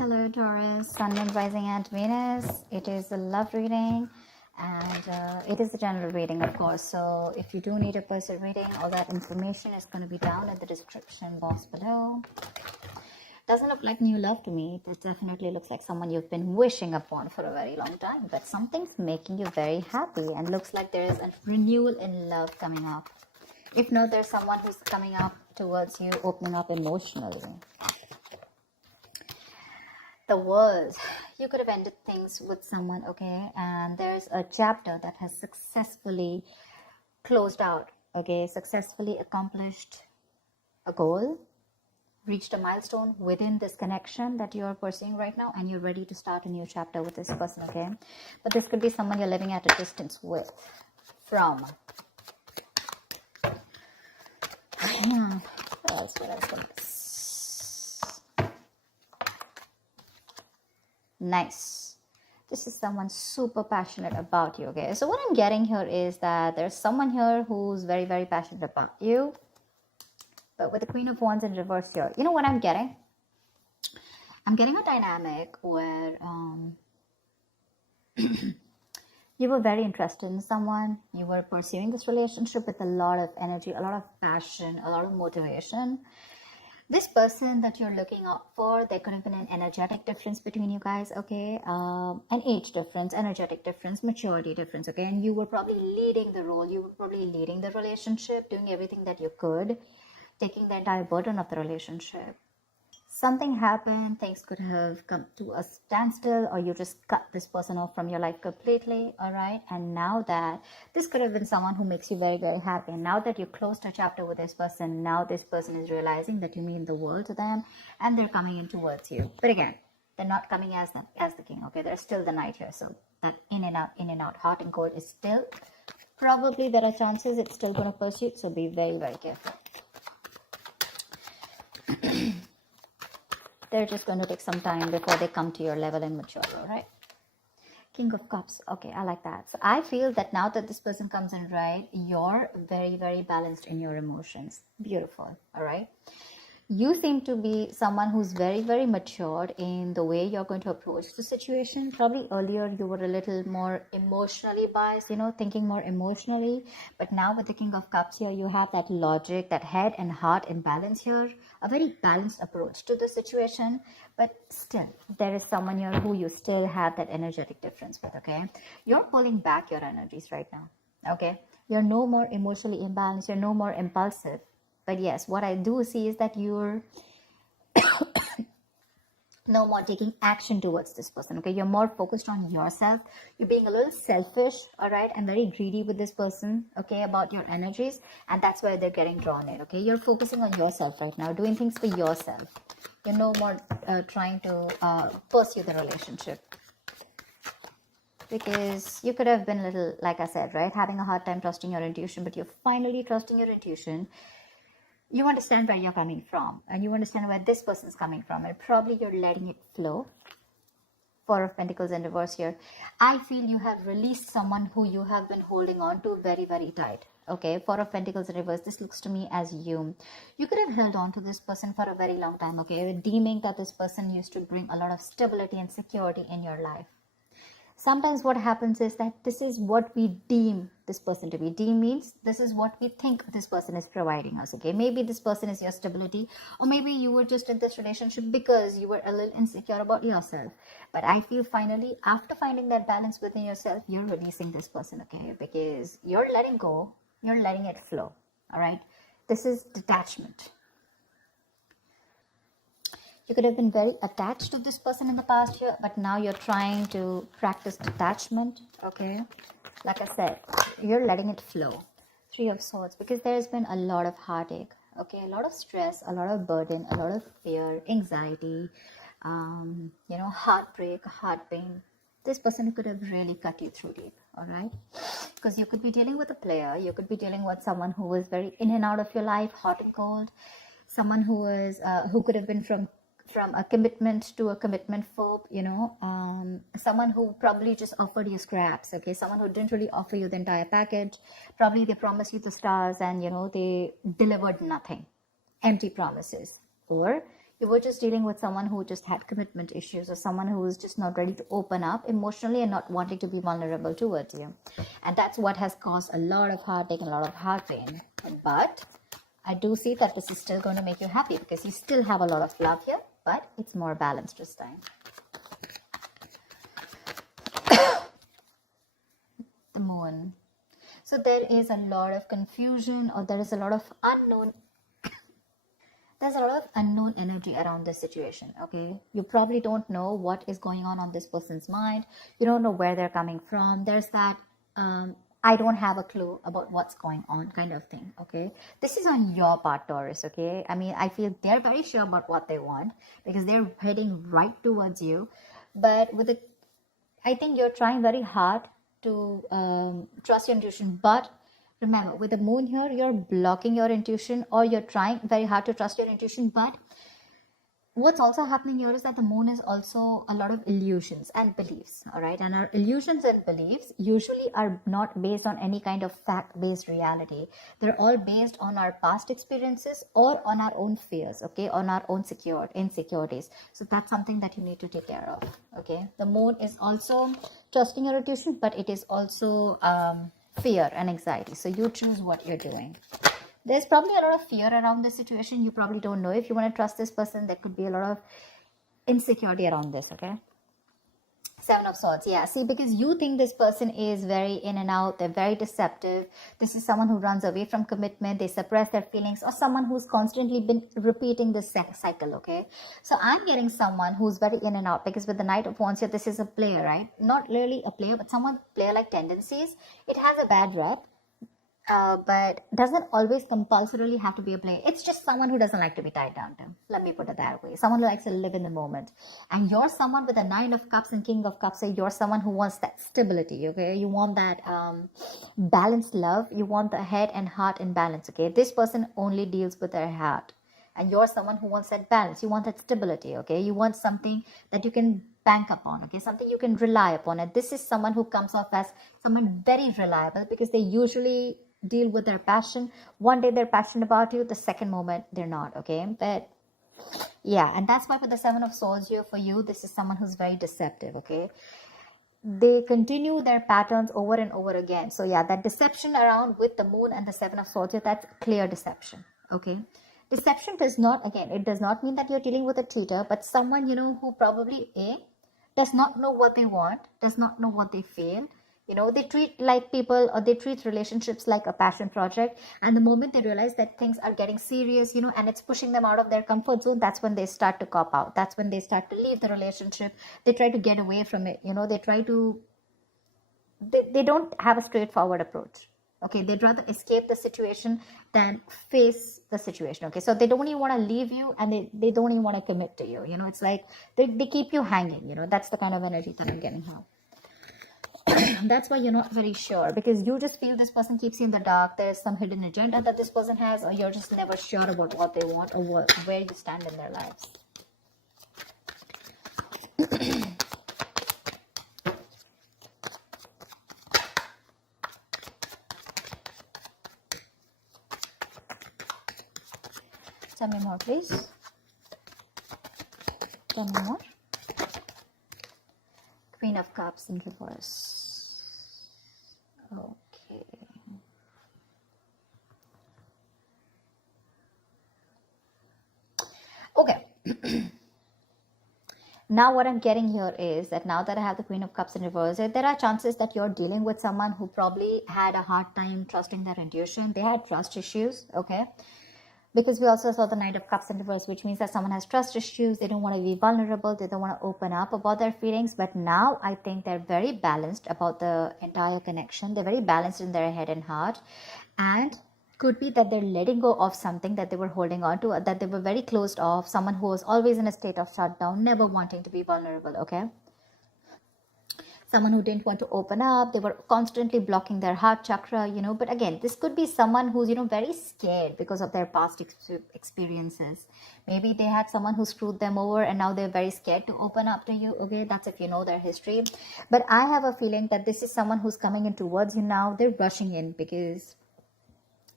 Hello Taurus, Sun, Moon, Rising and Venus. It is a love reading and it is a general reading, of course. So if you do need a personal reading, all that information is going to be down in the description box below. Doesn't look like new love to me. It definitely looks like someone you've been wishing upon for a very long time, but something's making you very happy and looks like there is a renewal in love coming up. If not, there's someone who's coming up towards you, opening up emotionally. The World. You could have ended things with someone, okay, and there's a chapter that has successfully closed out, okay, successfully accomplished a goal, reached a milestone within this connection that you're pursuing right now, and you're ready to start a new chapter with this person, okay. But this could be someone you're living at a distance with, from. What else? Nice. This is someone super passionate about you, okay. So what I'm getting here is that there's someone here who's very, very passionate about you, but with the Queen of Wands in reverse here, you know what I'm getting? I'm getting a dynamic where you were very interested in someone, you were pursuing this relationship with a lot of energy, a lot of passion, a lot of motivation. This person that you're looking out for, there could have been an energetic difference between you guys, okay? An age difference, energetic difference, maturity difference, okay? And you were probably leading the role, you were probably leading the relationship, doing everything that you could, taking the entire burden of the relationship. Something happened, things could have come to a standstill, or you just cut this person off from your life completely, all right? And now that this could have been someone who makes you very, very happy. And now that you closed a chapter with this person, now this person is realizing that you mean the world to them, and they're coming in towards you. But again, they're not coming as the king, okay? There's still the knight here, so that in and out, hot and cold is still, probably there are chances it's still going to pursue, so be very, very careful. They're just going to take some time before they come to your level and mature, all right? King of Cups. Okay, I like that. So I feel that now that this person comes in, right, you're very, very balanced in your emotions. Beautiful, all right? You seem to be someone who's very, very matured in the way you're going to approach the situation. Probably earlier you were a little more emotionally biased, you know, thinking more emotionally. But now with the King of Cups here, you have that logic, that head and heart in balance here. A very balanced approach to the situation. But still, there is someone here who you still have that energetic difference with, okay? You're pulling back your energies right now, okay? You're no more emotionally imbalanced. You're no more impulsive. But yes, what I do see is that you're no more taking action towards this person, okay? You're more focused on yourself. You're being a little selfish, all right? And very greedy with this person, okay, about your energies. And that's why they're getting drawn in, okay? You're focusing on yourself right now, doing things for yourself. You're no more trying to pursue the relationship. Because you could have been a little, like I said, right? Having a hard time trusting your intuition, but you're finally trusting your intuition. You understand where you're coming from, and you understand where this person's coming from, and probably you're letting it flow. Four of Pentacles in reverse here. I feel you have released someone who you have been holding on to very, very tight. Okay, Four of Pentacles in reverse. This looks to me as you could have held on to this person for a very long time, okay, deeming that this person used to bring a lot of stability and security in your life. Sometimes what happens is that this is what we deem this person to be. Deem means this is what we think this person is providing us, okay? Maybe this person is your stability, or maybe you were just in this relationship because you were a little insecure about yourself. But I feel finally, after finding that balance within yourself, you're releasing this person, okay? Because you're letting go, you're letting it flow, all right? This is detachment. You could have been very attached to this person in the past here, but now you're trying to practice detachment, okay? Like I said, you're letting it flow. Three of Swords, because there's been a lot of heartache, okay? A lot of stress, a lot of burden, a lot of fear, anxiety, you know, heartbreak, heart pain. This person could have really cut you through deep, all right? Because you could be dealing with a player. You could be dealing with someone who was very in and out of your life, hot and cold. Someone who was, who could have been from a commitment to a commitment phobe, you know, someone who probably just offered you scraps, okay, someone who didn't really offer you the entire package. Probably they promised you the stars and, you know, they delivered nothing, empty promises. Or You were just dealing with someone who just had commitment issues, or someone who is just not ready to open up emotionally and not wanting to be vulnerable towards you. And that's what has caused a lot of heartache and a lot of heart pain. But I do see that this is still going to make you happy, because you still have a lot of love here, but it's more balanced this time. The moon. So there is a lot of confusion, or there is a lot of unknown. There's a lot of unknown energy around this situation, okay? You probably don't know what is going on this person's mind. You don't know where they're coming from. There's that, I don't have a clue about what's going on kind of thing, okay? This is on your part, Taurus, okay? I mean, I feel they're very sure about what they want, because they're heading right towards you. But with it, I think you're trying very hard to trust your intuition, but remember, with the moon here, you're blocking your intuition, or you're trying very hard to trust your intuition. But what's also happening here is that the moon is also a lot of illusions and beliefs, all right? And our illusions and beliefs usually are not based on any kind of fact-based reality. They're all based on our past experiences or on our own fears, okay? On our own insecurities. So that's something that you need to take care of, okay? The moon is also trusting your intuition, but it is also fear and anxiety. So you choose what you're doing. There's probably a lot of fear around this situation. You probably don't know if you want to trust this person. There could be a lot of insecurity around this, okay? Seven of Swords, yeah. See, because you think this person is very in and out, they're very deceptive. This is someone who runs away from commitment, they suppress their feelings, or someone who's constantly been repeating this cycle, okay? So I'm getting someone who's very in and out, because with the Knight of Wands here, this is a player, right? Not really a player, but someone player-like tendencies. It has a bad rep. But doesn't always compulsorily have to be a player. It's just someone who doesn't like to be tied down to. Let me put it that way. Someone who likes to live in the moment. And you're someone with a Nine of Cups and King of Cups. So you're someone who wants that stability, okay? You want that balanced love. You want the head and heart in balance, okay? This person only deals with their heart. And you're someone who wants that balance. You want that stability, okay? You want something that you can bank upon, okay? Something you can rely upon. And this is someone who comes off as someone very reliable, because they usually deal with their passion. One day they're passionate about you, the second moment they're not, okay? But yeah, and that's why with the Seven of Swords here for you, this is someone who's very deceptive, okay? They continue their patterns over and over again. So yeah, that deception around with the moon and the Seven of Swords here, that's clear deception, okay? Deception does not, again, it does not mean that you're dealing with a cheater, but someone, you know, who probably does not know what they want, does not know what they feel. You know, they treat like people, or they treat relationships like a passion project. And the moment they realize that things are getting serious, you know, and it's pushing them out of their comfort zone, that's when they start to cop out. That's when they start to leave the relationship. They try to get away from it. You know, they try to, they don't have a straightforward approach. Okay, they'd rather escape the situation than face the situation. Okay, so they don't even want to leave you, and they don't even want to commit to you. You know, it's like they keep you hanging. You know, that's the kind of energy that I'm getting now. That's why you're not very sure, because you just feel this person keeps you in the dark. There's some hidden agenda that this person has, or you're just never sure about what they want, or where you stand in their lives. Tell me more, please. Tell me more. Queen of Cups in reverse. Okay. Okay. Now what I'm getting here is that now that I have the Queen of Cups in reverse, there are chances that you're dealing with someone who probably had a hard time trusting their intuition. They had trust issues, okay? Because we also saw the Knight of Cups in reverse, which means that someone has trust issues. They don't want to be vulnerable. They don't want to open up about their feelings. But now I think they're very balanced about the entire connection. They're very balanced in their head and heart. And could be that they're letting go of something that they were holding on to, that they were very closed off. Someone who was always in a state of shutdown, never wanting to be vulnerable, okay? Someone who didn't want to open up. They were constantly blocking their heart chakra, you know. But again, this could be someone who's, you know, very scared because of their past experiences. Maybe they had someone who screwed them over, and now they're very scared to open up to you, okay? That's if you know their history. But I have a feeling that this is someone who's coming in towards you now. They're rushing in because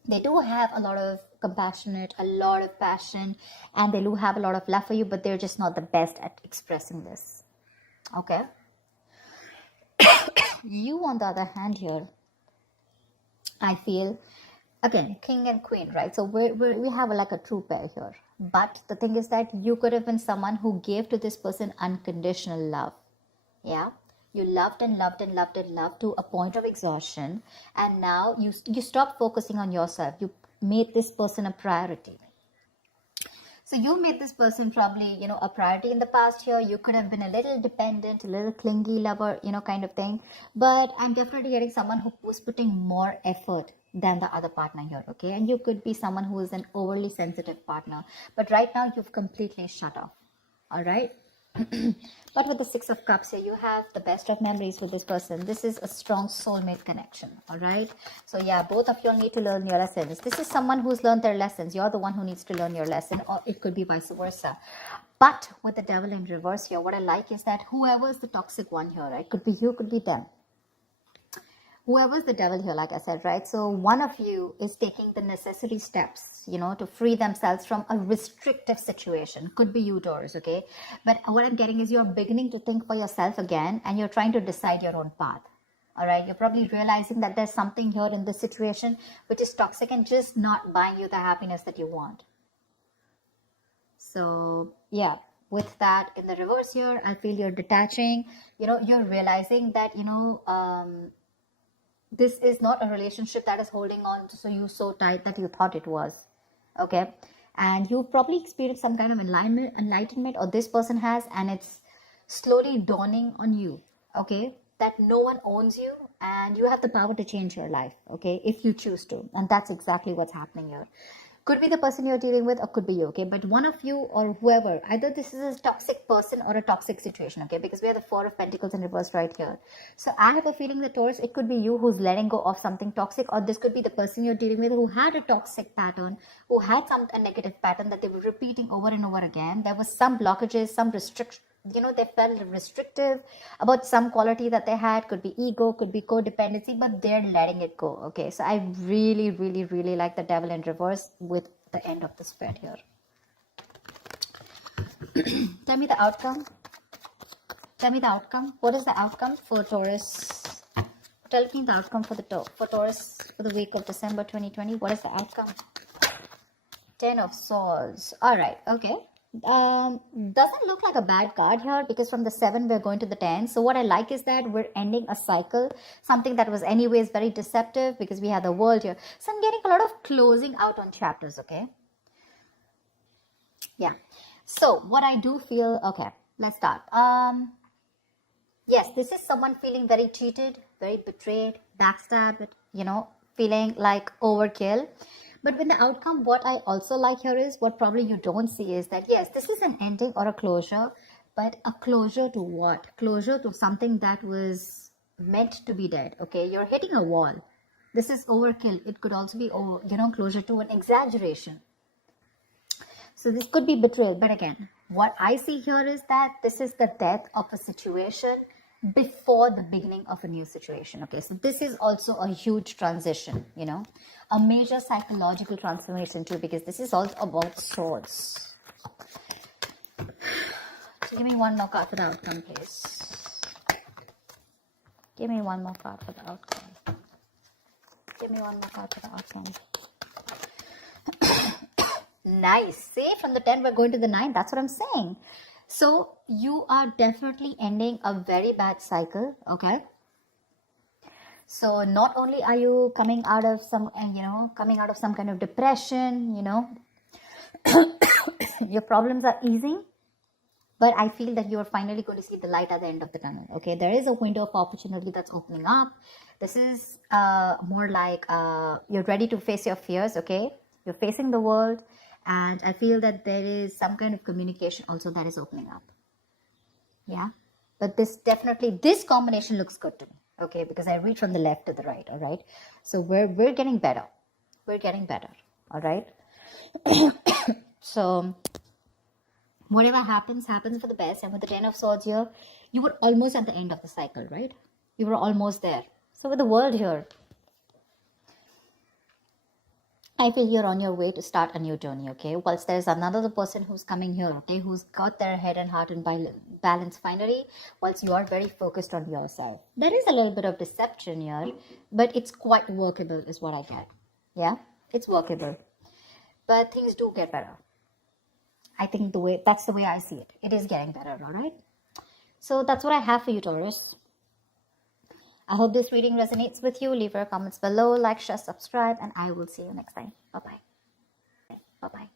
They do have a lot of compassionate, a lot of passion, and they do have a lot of love for you, but they're just not the best at expressing this. Okay. You, on the other hand, here, I feel, again, king and queen, right? So we have like a true pair here. But the thing is that you could have been someone who gave to this person unconditional love. Yeah. You loved and loved and loved and loved to a point of exhaustion. And now you stopped focusing on yourself. You made this person a priority. So you made this person probably, a priority in the past year. You could have been a little dependent, a little clingy lover, kind of thing. But I'm definitely getting someone who was putting more effort than the other partner here, okay? And you could be someone who is an overly sensitive partner. But right now, you've completely shut off, all right? But with the Six of Cups here, you have the best of memories with this person. This is a strong soulmate connection, all right? So yeah, both of you all need to learn your lessons. This is someone who's learned their lessons. You're the one who needs to learn your lesson, or it could be vice versa. But with the Devil in reverse here, what I like is that whoever is the toxic one here, right? Could be you, could be them. Whoever's the devil here, like I said, right? So one of you is taking the necessary steps, to free themselves from a restrictive situation. Could be you, Taurus, okay? But what I'm getting is you're beginning to think for yourself again, and you're trying to decide your own path. All right? You're probably realizing that there's something here in this situation which is toxic and just not buying you the happiness that you want. So, yeah. With that in the reverse here, I feel you're detaching. You're realizing that, this is not a relationship that is holding on to you so tight that you thought it was, okay? And you've probably experienced some kind of enlightenment, or this person has, and it's slowly dawning on you, okay, that no one owns you and you have the power to change your life, okay, if you choose to. And that's exactly what's happening here. Could be the person you're dealing with, or could be you, okay? But one of you or whoever, either this is a toxic person or a toxic situation, okay? Because we have the Four of Pentacles in reverse right here. So I have a feeling that, Taurus, it could be you who's letting go of something toxic, or this could be the person you're dealing with who had a toxic pattern, who had a negative pattern that they were repeating over and over again. There was some blockages, some restriction. They felt restrictive about some quality that they had. Could be ego, could be codependency, but they're letting it go, okay? So I really, really, really like the Devil in reverse with the end of the spread here. Tell me the outcome. Tell me the outcome. What is the outcome for Taurus? Tell me the outcome for Taurus for the week of December 2020. What is the outcome? 10 of Swords. All right, okay. Doesn't look like a bad card here, because from the 7 we're going to the 10. So what I like is that we're ending a cycle, something that was anyways very deceptive, because we have the World here. So I'm getting a lot of closing out on chapters, okay? Yeah. So what I do feel, okay, let's start. Yes, this is someone feeling very cheated, very betrayed, backstabbed, feeling like overkill. But with the outcome, what I also like here is, what probably you don't see is that, yes, this is an ending or a closure, but a closure to what? Closure to something that was meant to be dead, okay? You're hitting a wall. This is overkill. It could also be, closure to an exaggeration. So this could be betrayal. But again, what I see here is that this is the death of a situation before the beginning of a new situation, okay? So this is also a huge transition, a major psychological transformation too, because this is also about swords. So give me one more card for the outcome, please. Give me one more card for the outcome. Give me one more card for the outcome. Nice. See, from the 10 we're going to the 9. That's what I'm saying. So you are definitely ending a very bad cycle, okay? So not only are you coming out of some kind of depression, your problems are easing, but I feel that you are finally going to see the light at the end of the tunnel, okay? There is a window of opportunity that's opening up. This is more like you're ready to face your fears, okay? You're facing the world. And I feel that there is some kind of communication also that is opening up. Yeah. But this combination looks good to me. Okay. Because I read from the left to the right. All right. So we're getting better. We're getting better. All right. So whatever happens for the best. And with the 10 of Swords here, you were almost at the end of the cycle, right? You were almost there. So with the World here, I feel you're on your way to start a new journey, okay? Whilst there's another person who's coming here, okay, who's got their head and heart in balance finally, whilst you are very focused on yourself. There is a little bit of deception here, but it's quite workable, is what I get. Yeah, it's workable. But things do get better. I think that's the way I see it. It is getting better, all right? So that's what I have for you, Taurus. I hope this reading resonates with you. Leave your comments below, like, share, subscribe, and I will see you next time. Bye-bye. Bye-bye.